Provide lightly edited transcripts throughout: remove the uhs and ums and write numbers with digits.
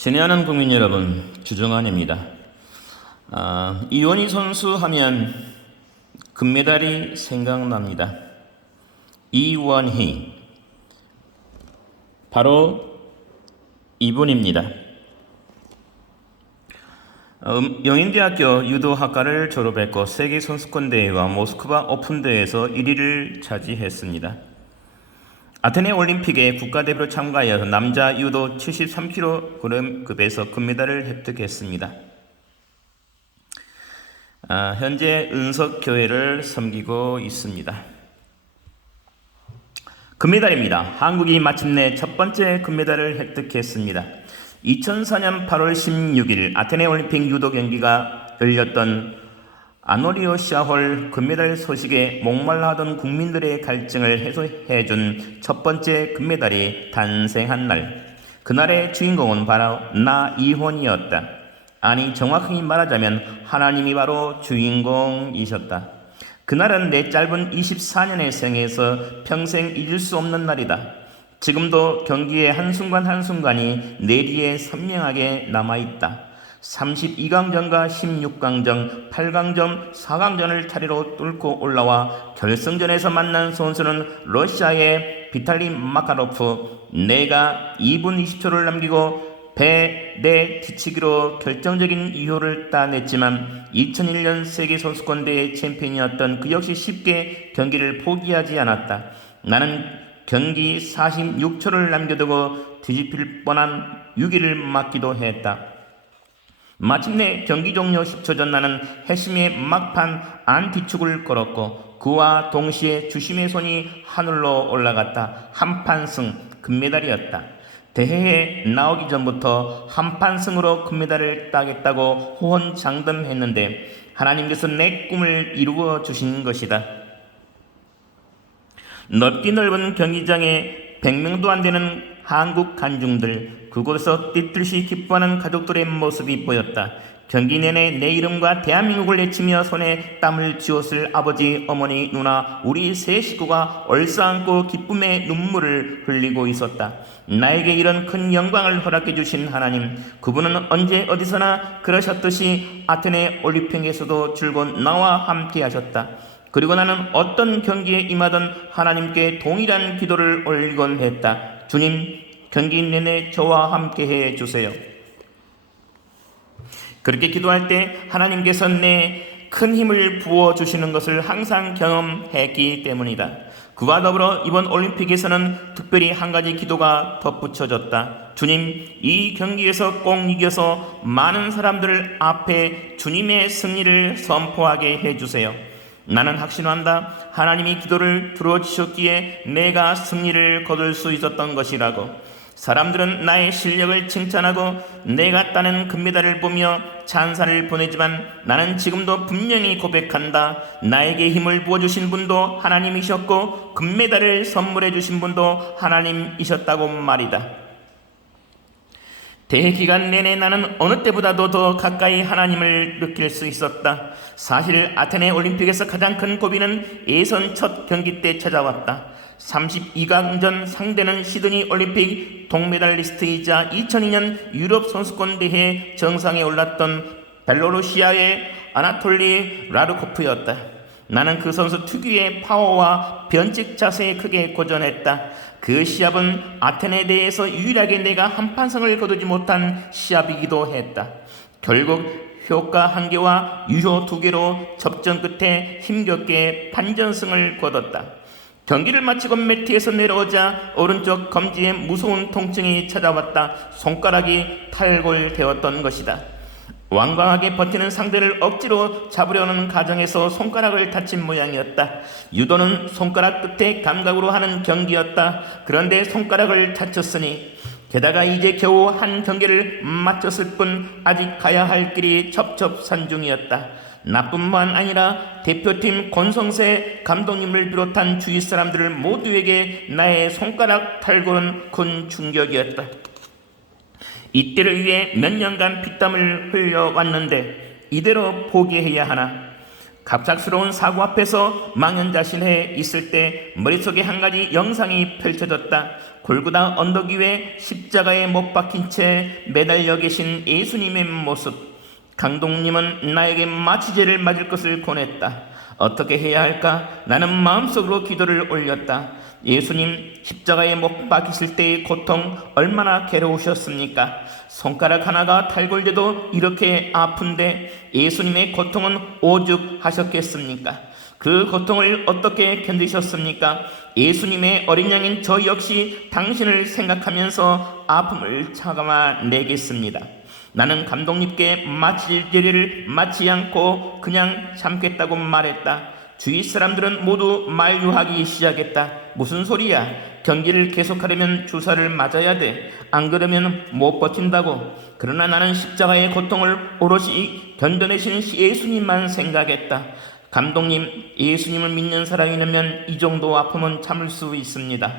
친애하는 국민 여러분, 주정환입니다. 이원희 선수 하면 금메달이 생각납니다. 이원희, 바로 이분입니다. 영인대학교 유도학과를 졸업했고 세계선수권대회와 모스크바 오픈대회에서 1위를 차지했습니다. 아테네 올림픽에 국가대표로 참가하여 남자 유도 73kg급에서 금메달을 획득했습니다. 현재 은석교회를 섬기고 있습니다. 금메달입니다. 한국이 마침내 첫 번째 금메달을 획득했습니다. 2004년 8월 16일 아테네 올림픽 유도 경기가 열렸던 아노리오 시아홀 금메달 소식에 목말라하던 국민들의 갈증을 해소해준 첫 번째 금메달이 탄생한 날, 그날의 주인공은 바로 나 이혼이었다. 아니, 정확히 말하자면 하나님이 바로 주인공이셨다. 그날은 내 짧은 24년의 생에서 평생 잊을 수 없는 날이다. 지금도 경기의 한순간 한순간이 내 뒤에 선명하게 남아있다. 32강전과 16강전, 8강전, 4강전을 차례로 뚫고 올라와 결승전에서 만난 선수는 러시아의 비탈리 마카로프. 내가 2분 20초를 남기고 배 뒤치기로 결정적인 2호를 따냈지만 2001년 세계선수권대회 챔피언이었던 그 역시 쉽게 경기를 포기하지 않았다. 나는 경기 46초를 남겨두고 뒤집힐 뻔한 6위를 맞기도 했다. 마침내 경기 종료 10초 전 나는 핵심의 막판 안뒤축을 걸었고 그와 동시에 주심의 손이 하늘로 올라갔다. 한판승, 금메달이었다. 대회에 나오기 전부터 한판승으로 금메달을 따겠다고 호언장담했는데 하나님께서 내 꿈을 이루어 주신 것이다. 넓기 넓은 경기장에 100명도 안 되는 한국 관중들, 그곳에서 띠뜻이 기뻐하는 가족들의 모습이 보였다. 경기 내내 내 이름과 대한민국을 외치며 손에 땀을 쥐었을 아버지, 어머니, 누나, 우리 세 식구가 얼싸안고 기쁨의 눈물을 흘리고 있었다. 나에게 이런 큰 영광을 허락해 주신 하나님, 그분은 언제 어디서나 그러셨듯이 아테네 올림픽에서도 줄곧 나와 함께 하셨다. 그리고 나는 어떤 경기에 임하던 하나님께 동일한 기도를 올리곤 했다. 주님, 경기 내내 저와 함께 해주세요. 그렇게 기도할 때 하나님께서 내 큰 힘을 부어주시는 것을 항상 경험했기 때문이다. 그와 더불어 이번 올림픽에서는 특별히 한 가지 기도가 덧붙여졌다. 주님, 이 경기에서 꼭 이겨서 많은 사람들 앞에 주님의 승리를 선포하게 해주세요. 나는 확신한다. 하나님이 기도를 들어주셨기에 내가 승리를 거둘 수 있었던 것이라고. 사람들은 나의 실력을 칭찬하고 내가 따는 금메달을 보며 찬사를 보내지만 나는 지금도 분명히 고백한다. 나에게 힘을 부어주신 분도 하나님이셨고 금메달을 선물해 주신 분도 하나님이셨다고 말이다. 대회 기간 내내 나는 어느 때보다도 더 가까이 하나님을 느낄 수 있었다. 사실 아테네 올림픽에서 가장 큰 고비는 예선 첫 경기 때 찾아왔다. 32강전 상대는 시드니 올림픽 동메달리스트이자 2002년 유럽 선수권 대회 정상에 올랐던 벨로루시아의 아나톨리 라르코프였다. 나는 그 선수 특유의 파워와 변칙 자세에 크게 고전했다. 그 시합은 아테네 대회에서 유일하게 내가 한판승을 거두지 못한 시합이기도 했다. 결국 효과 1개와 유효 2개로 접전 끝에 힘겹게 판전승을 거뒀다. 경기를 마치고 매트에서 내려오자 오른쪽 검지에 무서운 통증이 찾아왔다. 손가락이 탈골되었던 것이다. 완강하게 버티는 상대를 억지로 잡으려는 과정에서 손가락을 다친 모양이었다. 유도는 손가락 끝에 감각으로 하는 경기였다. 그런데 손가락을 다쳤으니 게다가 이제 겨우 한 경기를 마쳤을 뿐 아직 가야 할 길이 첩첩산중이었다. 나뿐만 아니라 대표팀 권성세 감독님을 비롯한 주위 사람들 모두에게 나의 손가락 탈골은 큰 충격이었다. 이때를 위해 몇 년간 피땀을 흘려왔는데 이대로 포기해야 하나? 갑작스러운 사고 앞에서 망연자실해 있을 때 머릿속에 한 가지 영상이 펼쳐졌다. 골고다 언덕 위에 십자가에 못 박힌 채 매달려 계신 예수님의 모습. 강동님은 나에게 마취제를 맞을 것을 권했다. 어떻게 해야 할까? 나는 마음속으로 기도를 올렸다. 예수님, 십자가에 못 박히실 때의 고통 얼마나 괴로우셨습니까? 손가락 하나가 탈골돼도 이렇게 아픈데 예수님의 고통은 오죽하셨겠습니까? 그 고통을 어떻게 견디셨습니까? 예수님의 어린 양인 저 역시 당신을 생각하면서 아픔을 참아내겠습니다. 나는 감독님께 마취제를 맞지 않고 그냥 참겠다고 말했다. 주위 사람들은 모두 만류하기 시작했다. 무슨 소리야? 경기를 계속하려면 주사를 맞아야 돼. 안 그러면 못 버틴다고. 그러나 나는 십자가의 고통을 오롯이 견뎌내신 예수님만 생각했다. 감독님, 예수님을 믿는 사람이라면 이 정도 아픔은 참을 수 있습니다.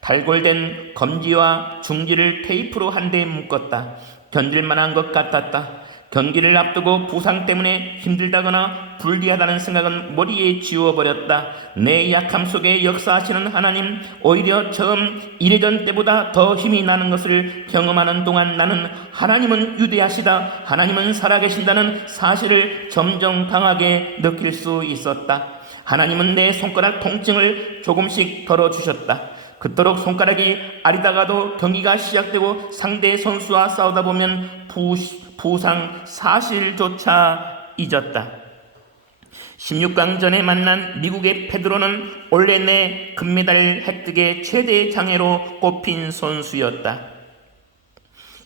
탈골된 검지와 중지를 테이프로 한 대 묶었다. 견딜만한 것 같았다. 경기를 앞두고 부상 때문에 힘들다거나 불리하다는 생각은 머리에 지워버렸다. 내 약함 속에 역사하시는 하나님, 오히려 처음 이래전 때보다 더 힘이 나는 것을 경험하는 동안 나는 하나님은 위대하시다, 하나님은 살아계신다는 사실을 점점 강하게 느낄 수 있었다. 하나님은 내 손가락 통증을 조금씩 덜어주셨다. 그토록 손가락이 아리다가도 경기가 시작되고 상대 선수와 싸우다 보면 부상 사실조차 잊었다. 16강전에 만난 미국의 페드로는 올해 내 금메달 획득의 최대 장애로 꼽힌 선수였다.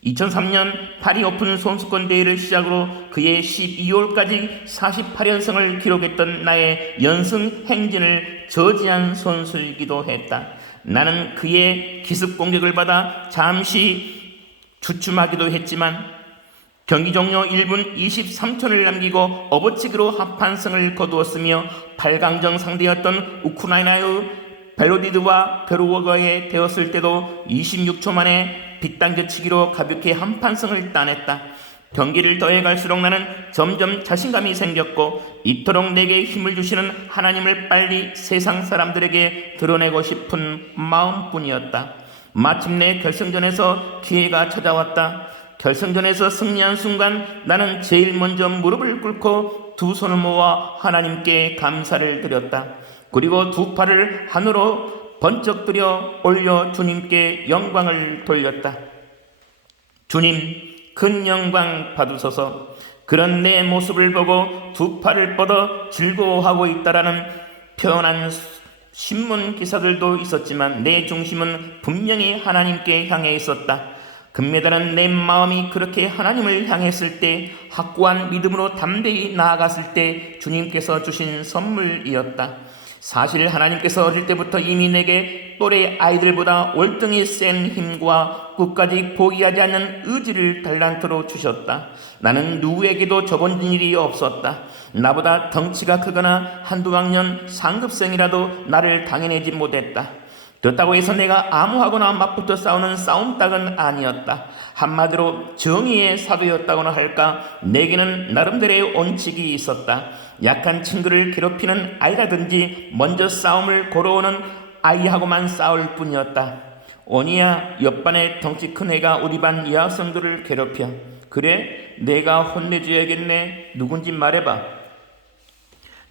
2003년 파리 오픈 선수권 대회를 시작으로 그의 12월까지 48연승을 기록했던 나의 연승 행진을 저지한 선수이기도 했다. 나는 그의 기습 공격을 받아 잠시 주춤하기도 했지만 경기 종료 1분 23초를 남기고 업어치기로 한판승을 거두었으며 8강전 상대였던 우크라이나의 벨로디드와 베로워거에 되었을 때도 26초 만에 빗당겨치기로 가볍게 한판승을 따냈다. 경기를 더해갈수록 나는 점점 자신감이 생겼고 이토록 내게 힘을 주시는 하나님을 빨리 세상 사람들에게 드러내고 싶은 마음뿐이었다. 마침내 결승전에서 기회가 찾아왔다. 결승전에서 승리한 순간 나는 제일 먼저 무릎을 꿇고 두 손을 모아 하나님께 감사를 드렸다. 그리고 두 팔을 하늘로 번쩍 들여 올려 주님께 영광을 돌렸다. 주님, 큰 영광 받으소서. 그런 내 모습을 보고 두 팔을 뻗어 즐거워하고 있다라는 편한 신문 기사들도 있었지만 내 중심은 분명히 하나님께 향해 있었다. 금메달은 내 마음이 그렇게 하나님을 향했을 때, 확고한 믿음으로 담대히 나아갔을 때 주님께서 주신 선물이었다. 사실 하나님께서 어릴 때부터 이미 내게 또래 아이들보다 월등히 센 힘과 끝까지 포기하지 않는 의지를 달란트로 주셨다. 나는 누구에게도 접은 일이 없었다. 나보다 덩치가 크거나 한두 학년 상급생이라도 나를 당해내지 못했다. 그렇다고 해서 내가 암호하거나 맞붙어 싸우는 싸움닭은 아니었다. 한마디로 정의의 사도였다고나 할까. 내게는 나름대로의 원칙이 있었다. 약한 친구를 괴롭히는 아이라든지 먼저 싸움을 걸어오는 아이하고만 싸울 뿐이었다. 원이야, 옆반에 덩치 큰 애가 우리 반 여학생들을 괴롭혀. 그래? 내가 혼내줘야겠네. 누군지 말해봐.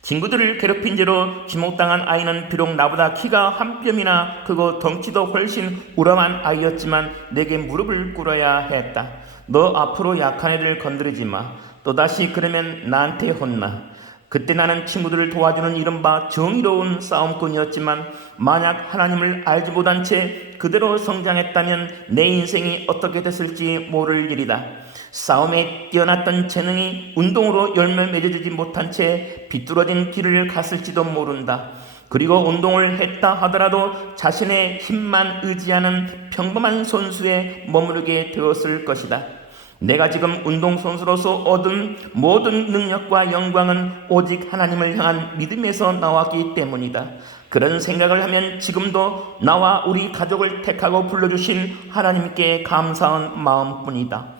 친구들을 괴롭힌 죄로 지목당한 아이는 비록 나보다 키가 한 뼘이나 크고 덩치도 훨씬 우람한 아이였지만 내게 무릎을 꿇어야 했다. 너 앞으로 약한 애들 건드리지 마. 또다시 그러면 나한테 혼나. 그때 나는 친구들을 도와주는 이른바 정의로운 싸움꾼이었지만 만약 하나님을 알지 못한 채 그대로 성장했다면 내 인생이 어떻게 됐을지 모를 일이다. 싸움에 뛰어났던 재능이 운동으로 열매 맺어지지 못한 채 비뚤어진 길을 갔을지도 모른다. 그리고 운동을 했다 하더라도 자신의 힘만 의지하는 평범한 선수에 머무르게 되었을 것이다. 내가 지금 운동선수로서 얻은 모든 능력과 영광은 오직 하나님을 향한 믿음에서 나왔기 때문이다. 그런 생각을 하면 지금도 나와 우리 가족을 택하고 불러주신 하나님께 감사한 마음뿐이다.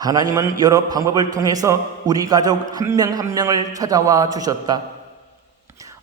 하나님은 여러 방법을 통해서 우리 가족 한 명 한 명을 찾아와 주셨다.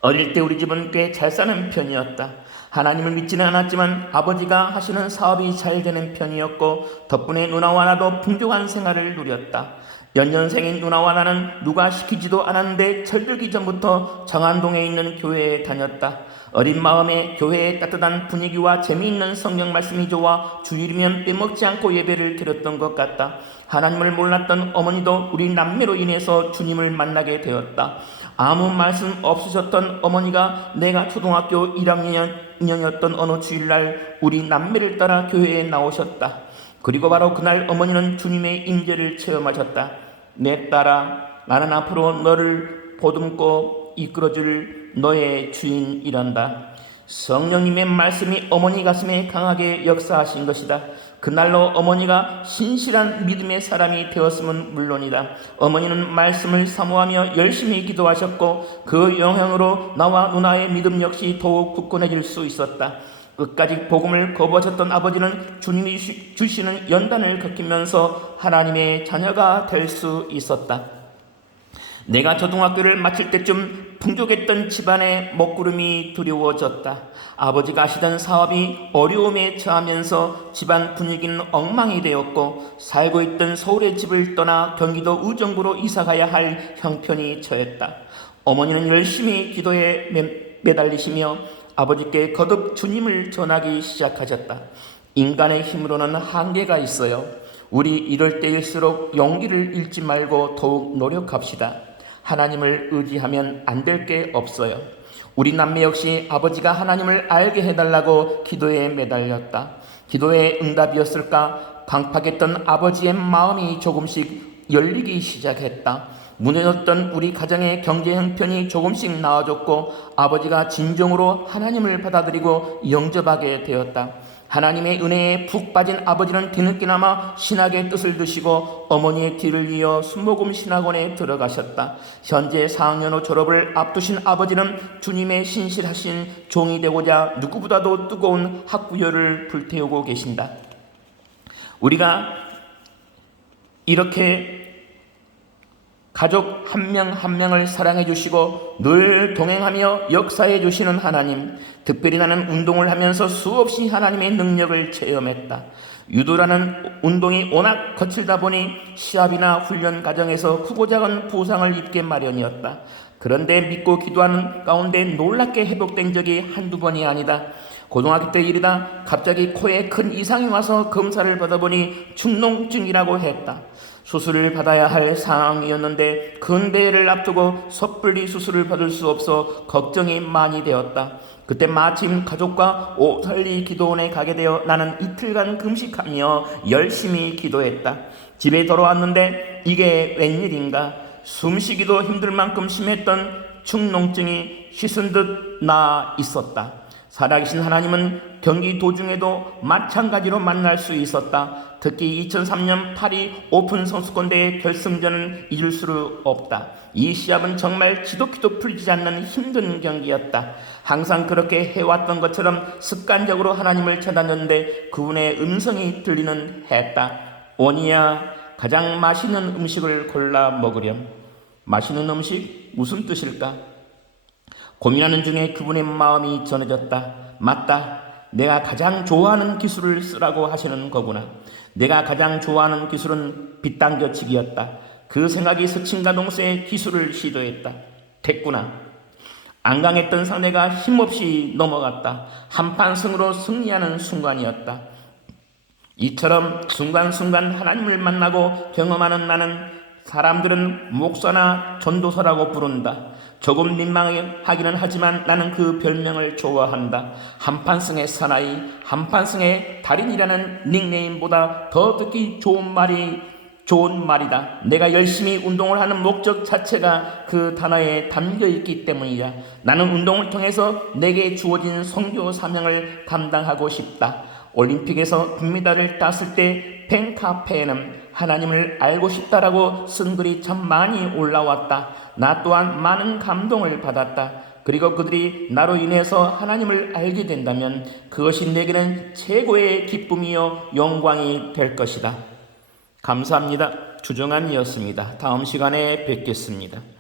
어릴 때 우리 집은 꽤 잘 사는 편이었다. 하나님을 믿지는 않았지만 아버지가 하시는 사업이 잘 되는 편이었고 덕분에 누나와 나도 풍족한 생활을 누렸다. 연년생인 누나와 나는 누가 시키지도 않았는데 철들기 전부터 정안동에 있는 교회에 다녔다. 어린 마음에 교회의 따뜻한 분위기와 재미있는 성경 말씀이 좋아 주일이면 빼먹지 않고 예배를 드렸던 것 같다. 하나님을 몰랐던 어머니도 우리 남매로 인해서 주님을 만나게 되었다. 아무 말씀 없으셨던 어머니가 내가 초등학교 1학년이었던 어느 주일날 우리 남매를 따라 교회에 나오셨다. 그리고 바로 그날 어머니는 주님의 임재를 체험하셨다. 내 딸아, 나는 앞으로 너를 보듬고 이끌어줄 너의 주인이란다. 성령님의 말씀이 어머니 가슴에 강하게 역사하신 것이다. 그날로 어머니가 신실한 믿음의 사람이 되었으면 물론이다. 어머니는 말씀을 사모하며 열심히 기도하셨고 그 영향으로 나와 누나의 믿음 역시 더욱 굳건해질 수 있었다. 끝까지 복음을 거부하셨던 아버지는 주님이 주시는 연단을 겪으면서 하나님의 자녀가 될 수 있었다. 내가 초등학교를 마칠 때쯤 풍족했던 집안의 먹구름이 두려워졌다. 아버지가 하시던 사업이 어려움에 처하면서 집안 분위기는 엉망이 되었고 살고 있던 서울의 집을 떠나 경기도 의정부로 이사가야 할 형편이 처했다. 어머니는 열심히 기도에 매달리시며 아버지께 거듭 주님을 전하기 시작하셨다. 인간의 힘으로는 한계가 있어요. 우리 이럴 때일수록 용기를 잃지 말고 더욱 노력합시다. 하나님을 의지하면 안 될 게 없어요. 우리 남매 역시 아버지가 하나님을 알게 해달라고 기도에 매달렸다. 기도의 응답이었을까? 강팍했던 아버지의 마음이 조금씩 열리기 시작했다. 무너졌던 우리 가정의 경제 형편이 조금씩 나아졌고 아버지가 진정으로 하나님을 받아들이고 영접하게 되었다. 하나님의 은혜에 푹 빠진 아버지는 뒤늦게나마 신학의 뜻을 드시고 어머니의 뒤를 이어 순복음 신학원에 들어가셨다. 현재 4학년 후 졸업을 앞두신 아버지는 주님의 신실하신 종이 되고자 누구보다도 뜨거운 학구열을 불태우고 계신다. 우리가 이렇게 가족 한 명 한 명을 사랑해 주시고 늘 동행하며 역사해 주시는 하나님, 특별히 나는 운동을 하면서 수없이 하나님의 능력을 체험했다. 유도라는 운동이 워낙 거칠다 보니 시합이나 훈련 과정에서 크고 작은 부상을 입게 마련이었다. 그런데 믿고 기도하는 가운데 놀랍게 회복된 적이 한두 번이 아니다. 고등학교 때 일이다 갑자기 코에 큰 이상이 와서 검사를 받아보니 축농증이라고 했다. 수술을 받아야 할 상황이었는데 근대회를 앞두고 섣불리 수술을 받을 수 없어 걱정이 많이 되었다. 그때 마침 가족과 오설리 기도원에 가게 되어 나는 이틀간 금식하며 열심히 기도했다. 집에 돌아왔는데 이게 웬일인가? 숨쉬기도 힘들 만큼 심했던 축농증이 씻은 듯 나 있었다. 살아계신 하나님은 경기 도중에도 마찬가지로 만날 수 있었다. 특히 2003년 파리 오픈 선수권대회 결승전은 잊을 수 없다. 이 시합은 정말 지독히도 풀리지 않는 힘든 경기였다. 항상 그렇게 해왔던 것처럼 습관적으로 하나님을 찾았는데 그분의 음성이 들리는 했다. 원이야, 가장 맛있는 음식을 골라 먹으렴. 맛있는 음식 무슨 뜻일까? 고민하는 중에 그분의 마음이 전해졌다. 맞다. 내가 가장 좋아하는 기술을 쓰라고 하시는 거구나. 내가 가장 좋아하는 기술은 빗당겨치기였다. 그 생각이 스친과 동시에 기술을 시도했다. 됐구나. 안 강했던 상대가 힘없이 넘어갔다. 한판 승으로 승리하는 순간이었다. 이처럼 순간순간 하나님을 만나고 경험하는 나는 사람들은 목사나 전도사라고 부른다. 조금 민망하기는 하지만 나는 그 별명을 좋아한다. 한판승의 사나이, 한판승의 달인이라는 닉네임보다 더 듣기 좋은 말이다. 내가 열심히 운동을 하는 목적 자체가 그 단어에 담겨있기 때문이야. 나는 운동을 통해서 내게 주어진 선교 사명을 감당하고 싶다. 올림픽에서 금메달을 땄을 때 팬카페에는 하나님을 알고 싶다라고 쓴 글이 참 많이 올라왔다. 나 또한 많은 감동을 받았다. 그리고 그들이 나로 인해서 하나님을 알게 된다면 그것이 내게는 최고의 기쁨이요 영광이 될 것이다. 감사합니다. 주정한이었습니다. 다음 시간에 뵙겠습니다.